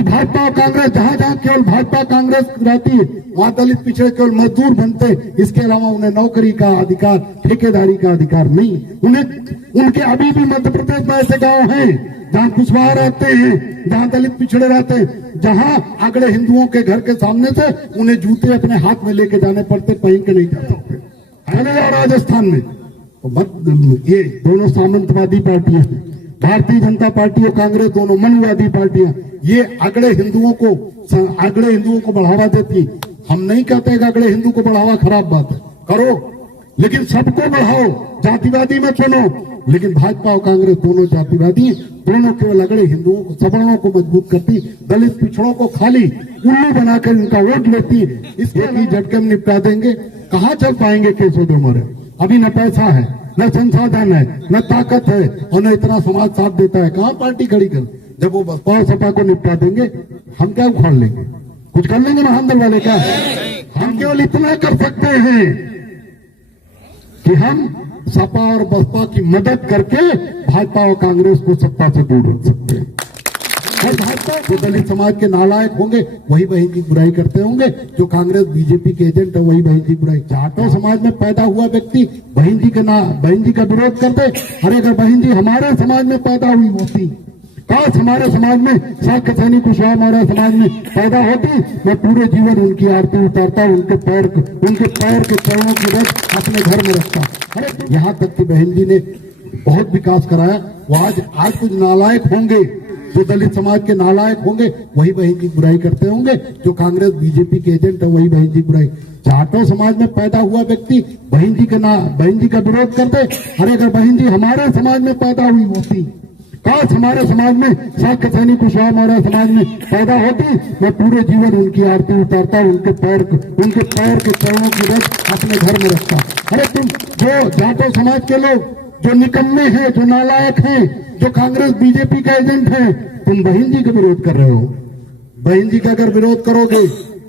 कि भाजपा और कांग्रेस जहां जहां केवल भाजपा कांग्रेस रहती है वहां दलित पिछड़े केवल मजदूर बनते, इसके अलावा उन्हें नौकरी का अधिकार, ठेकेदारी का अधिकार नहीं। उन्हें उनके अभी भी मध्य प्रदेश में ऐसे गांव हैं जहां कुशवाहा रहते हैं, जहां दलित पिछड़े रहते हैं, जहां अगड़े हिंदुओं के घर के सामने से उन्हें जूते अपने हाथ में लेके जाने पड़ते, पहन के नहीं जा सकते। हरियाणा और राजस्थान में तो ये दोनों सामंतवादी पार्टियां हैं, भारतीय जनता पार्टी और कांग्रेस दोनों मनवादी पार्टियां, ये अगड़े हिंदुओं को बढ़ावा देती। हम नहीं कहते कि अगड़े हिंदू को बढ़ावा खराब बात है, करो, लेकिन सबको बढ़ाओ, जातिवादी मत चुनो। लेकिन भाजपा और कांग्रेस दोनों जातिवादी हैं, दोनों केवल अगड़े हिंदुओं को, सवर्णों को मजबूत करती, दलित पिछड़ों को खाली उल्लू बनाकर उनका वोट लेती। इसके ही झटके में निपटा देंगे। कहाँ चल पाएंगे केशव मौर्य? अभी न पैसा है, न संसाधन है, न ताकत है, और न इतना समाज साथ देता है। कहाँ पार्टी खड़ी कर? जब वो बसपा और सपा को निपटा देंगे, हम क्या उखाड़ लेंगे? कुछ कर लेंगे महानदल वाले? क्या हम केवल इतना कर सकते हैं कि हम सपा और बसपा की मदद करके भाजपा और कांग्रेस को सत्ता से दूर रख सकते हैं। और भाजपा जो दलित समाज के नालायक होंगे वही बहन की बुराई करते होंगे, जो कांग्रेस बीजेपी के एजेंट है वही बहन की बुराई। जाटों समाज में पैदा हुआ व्यक्ति बहन जी का विरोध करते। अरे अगर बहन जी हमारे समाज में पैदा हुई होती, काश हमारे समाज में साक्य सैनी कुशवाहा मौर्य समाज में पैदा होती, मैं पूरे जीवन उनकी आरती उतारता, उनके पैर के चरणों की रख अपने घर में रखता। अरे यहाँ तक कि बहन जी ने बहुत विकास कराया। वो आज कुछ नालायक होंगे, जो दलित समाज के नालायक होंगे वही बहन की बुराई करते होंगे, जो कांग्रेस बीजेपी के एजेंट है वही बहन की बुराई। जाटों समाज में पैदा हुआ व्यक्ति बहन जी का विरोध करते। अरे अगर बहन जी हमारे समाज में पैदा हुई होती, काश हमारे समाज में साक्य सैनी कुशवाहा मौर्य समाज में पैदा होती, मैं पूरे जीवन उनकी आरती उतारता, उनके पैर के चरणों की रख अपने घर में रखता। अरे तुम जो जाटों समाज के लोग जो निकम्मे हैं, जो नालायक हैं, जो कांग्रेस बीजेपी का एजेंट है, तुम बहन जी का विरोध कर रहे हो। बहन जी का अगर विरोध करोगे,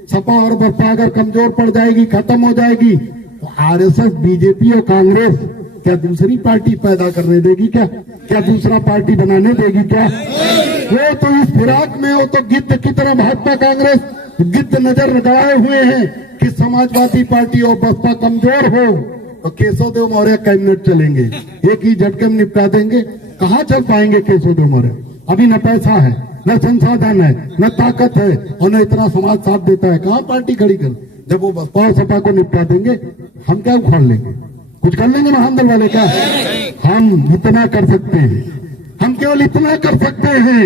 सपा और बसपा अगर कमजोर पड़ जाएगी, खत्म हो जाएगी, तो आरएसएस, बीजेपी और कांग्रेस क्या दूसरी पार्टी पैदा करने देगी? क्या दूसरा पार्टी बनाने देगी? क्या वो तो इस फिराक में हो, तो गिद्ध की तरह भाजपा कांग्रेस गिद्ध नजर गड़ाए हुए हैं कि समाजवादी पार्टी और बसपा कमजोर हो तो केशव मौर्य कैबिनेट चलेंगे, एक ही झटके में निपटा देंगे। कहाँ चल पाएंगे केशव मौर्य? अभी न पैसा है, न संसाधन है, न ताकत है, और न इतना समाज साथ देता है। कहाँ पार्टी खड़ी कर? जब वो बसपा और सपा को निपटा देंगे, हम क्या उखाड़ लेंगे? कुछ कर लेंगे महानदल वाले? क्या हम इतना कर सकते हैं? हम केवल इतना कर सकते हैं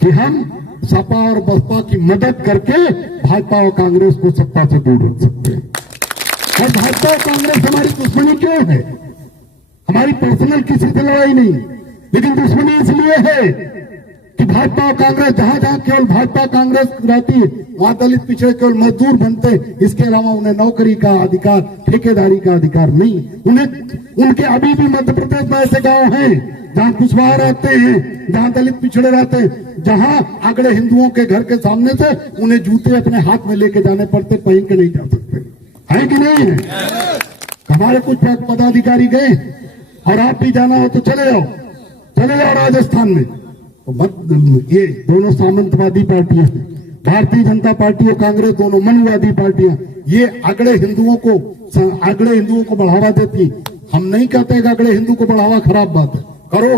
कि हम सपा और बसपा की मदद करके भाजपा और कांग्रेस को सत्ता से दूर रख सकते हैं। और भाजपा और कांग्रेस हमारी दुश्मनी क्यों है? हमारी पर्सनल किसी से लड़ाई नहीं, लेकिन दुश्मनी इसलिए है कि भाजपा और कांग्रेस जहां जहां केवल भाजपा कांग्रेस रहती है वहां दलित पिछड़े केवल मजदूर बनते, इसके अलावा उन्हें नौकरी का अधिकार, ठेकेदारी का अधिकार नहीं। उनके अभी भी मध्य प्रदेश में ऐसे गांव हैं जहां कुशवाहा रहते हैं, जहां दलित पिछड़े रहते हैं, जहां अगड़े हिंदुओं के घर के सामने से उन्हें जूते अपने हाथ में लेके जाने पड़ते, पहन के नहीं जा सकते। है कि नहीं है? हमारे कुछ पदाधिकारी गए, और आप भी जाना हो तो चले जाओ राजस्थान में। ये दोनों सामंतवादी पार्टियां हैं, भारतीय जनता पार्टी और कांग्रेस दोनों मनवादी पार्टियां, ये अगड़े हिंदुओं को बढ़ावा देती। हम नहीं कहते कि अगड़े हिंदू को बढ़ावा खराब बात है, करो,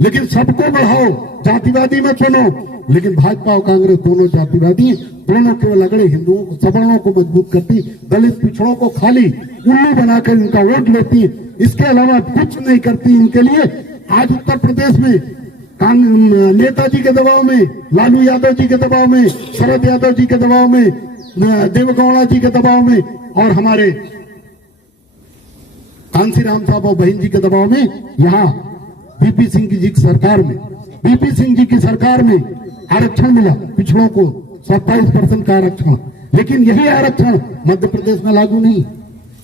लेकिन सबको बढ़ाओ, जातिवादी मत चुनो। लेकिन भाजपा और कांग्रेस दोनों जातिवादी हैं, दोनों केवल अगड़े हिंदुओं को, सवर्णों को मजबूत करती, दलित पिछड़ों को खाली उल्लू बनाकर उनका वोट लेती, इसके अलावा कुछ नहीं करती इनके लिए। आज उत्तर प्रदेश में नेताजी के दबाव में, लालू यादव जी के दबाव में, शरद यादव जी के दबाव में, देवगौड़ा जी के दबाव में, और हमारे कांसीराम साहब और बहन जी के दबाव में, यहाँ बीपी सिंह जी की सरकार में आरक्षण मिला पिछड़ों को, 27% का आरक्षण। लेकिन यही आरक्षण मध्य प्रदेश में लागू नहीं,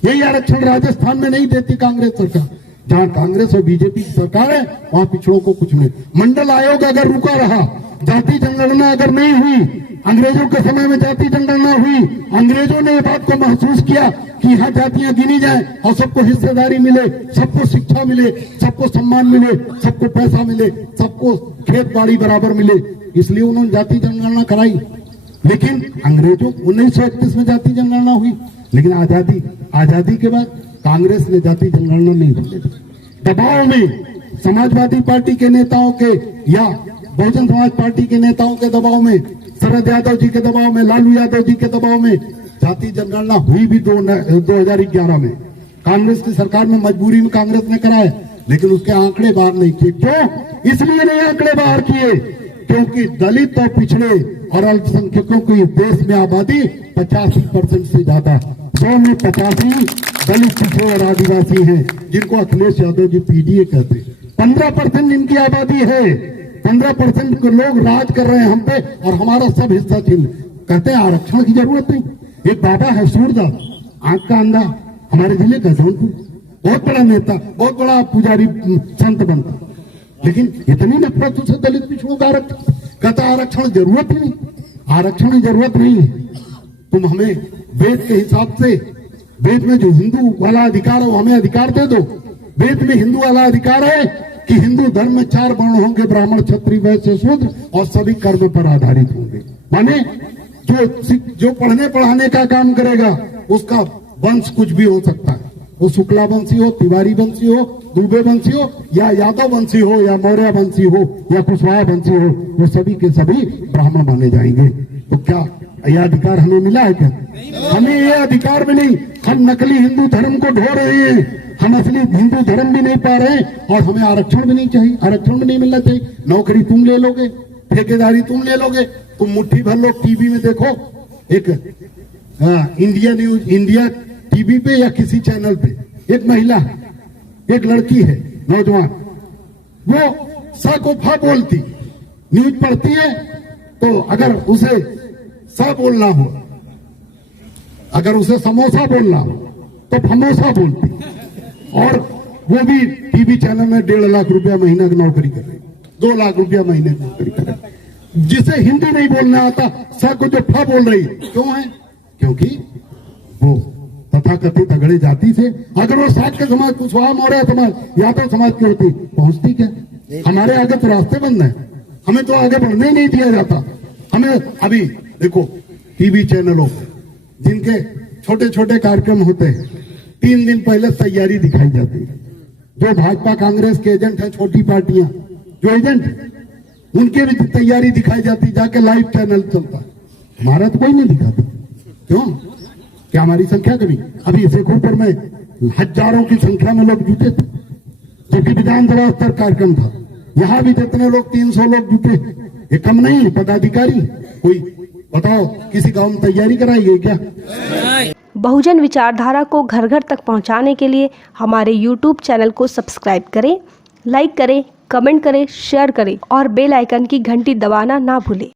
यही आरक्षण राजस्थान में नहीं देती कांग्रेस सरकार। जहां कांग्रेस और बीजेपी की सरकार है वहां पिछड़ों को कुछ नहीं। मंडल आयोग अगर रुका रहा, जाति जनगणना अगर नहीं हुई, अंग्रेजों के समय में जाति जनगणना हुई, अंग्रेजों ने ये बात को महसूस किया कि यहाँ जातियां गिनी जाए और सबको हिस्सेदारी मिले, सबको शिक्षा मिले, सबको सम्मान मिले, सबको पैसा मिले, सबको खेत बाड़ी बराबर मिले, इसलिए उन्होंने जाति जनगणना कराई। लेकिन अंग्रेजों 1931 में जाति जनगणना हुई, लेकिन आजादी के बाद कांग्रेस ने जाति जनगणना नहीं होने दी। दबाव में समाजवादी पार्टी के नेताओं के या बहुजन समाज पार्टी के नेताओं के दबाव में, शरद यादव जी के दबाव में, लालू यादव जी के दबाव में जाति जनगणना हुई भी 2011 में। कांग्रेस की सरकार में मजबूरी में कांग्रेस ने कराया, लेकिन उसके आंकड़े बाहर नहीं किए। क्यों? इसलिए नहीं आंकड़े बाहर किए क्योंकि दलित और पिछड़े और अल्पसंख्यकों की देश में आबादी 85% से ज्यादा, 100 में 85 दलित, पिछड़े और आदिवासी हैं, जिनको अखिलेश यादव जी पीडीए कहते हैं। 15% इनकी आबादी है, 15% लोग राज कर रहे हैं हम पे और हमारा सब हिस्सा छीन। कहते हैं आरक्षण की जरूरत नहीं। एक बाबा है सूरदास, आंख का अंधा, हमारे जिले का जौनपुर, बहुत बड़ा नेता, बहुत बड़ा पुजारी संत बनता, लेकिन इतनी नफरत उसे दलित पिछड़ों का आरक्षण, कहता आरक्षण जरूरत ही नहीं, आरक्षण की जरूरत नहीं है। तुम हमें वेद के हिसाब से, वेद में जो हिंदू वाला अधिकार है वो हमें अधिकार दे दो। वेद में हिंदू वाला अधिकार है कि हिंदू धर्म में 4 वर्ण होंगे, ब्राह्मण, क्षत्रिय, वैश्य, शूद्र, और सभी कर्म पर आधारित होंगे। माने जो पढ़ने पढ़ाने का काम करेगा उसका वंश कुछ भी हो सकता है, वो शुक्ला वंशी हो, तिवारी वंशी हो, दुबे वंशी हो, या यादव वंशी हो, या मौर्य वंशी हो, या कुशवाहा वंशी हो, वो सभी के सभी ब्राह्मण माने जाएंगे। तो क्या यह अधिकार हमें मिला है? क्या हमें यह अधिकार भी नहीं? हम नकली हिंदू धर्म को ढो रहे हैं, हम असली हिंदू धर्म भी नहीं पा रहे हैं, और हमें आरक्षण भी नहीं चाहिए, आरक्षण भी नहीं मिलना चाहिए। नौकरी तुम ले लोगे, ठेकेदारी तुम ले लोगे, तुम मुट्ठी भर लोग टीवी में देखो, एक इंडिया न्यूज, इंडिया टीवी पे या किसी चैनल पे एक महिला, एक लड़की है नौजवान, वो सा को फा बोलती, न्यूज पढ़ती है, तो अगर उसे सा बोलना हो, अगर उसे समोसा बोलना हो तो फमोसा बोलती, और वो भी टीवी चैनल में 1.5 लाख रुपया महीना की नौकरी कर रही, 2 लाख रुपया महीने की नौकरी कर रही। जिसे हिंदी नहीं बोलना आता, सा को जो फा बोल रही, क्यों है? क्योंकि वो तथाकथित अगड़े जाति से, अगर वो शाक्य समाज, कुशवाहा, मौर्य समाज, यादव समाज की होती, पहुंचती क्या? हमारे आगे तो रास्ते बंद है, हमें तो आगे बढ़ने ही नहीं दिया जाता। हमें अभी देखो टीवी चैनलों जिनके छोटे छोटे कार्यक्रम होते हैं, 3 दिन पहले तैयारी दिखाई जाती है। जो भाजपा कांग्रेस के एजेंट है, छोटी पार्टियां जो एजेंट है, उनके भी तैयारी दिखाई जाती, जाके लाइव चैनल चलता है। हमारा तो कोई नहीं दिखाता। क्यों? क्या हमारी संख्या कमी? अभी शेखोपुर में हजारों की संख्या में लोग जुटे थे, जबकि विधानसभा स्तर कार्यक्रम था। यहाँ भी जितने लोग 300 लोग जुटे, ये कम नहीं है। पदाधिकारी कोई बताओ किसी गांव में तैयारी कराई गई क्या? बहुजन विचारधारा को घर घर तक पहुंचाने के लिए हमारे YouTube चैनल को सब्सक्राइब करें, लाइक करें, कमेंट करें, शेयर करें और बेल आइकन की घंटी दबाना ना भूलें।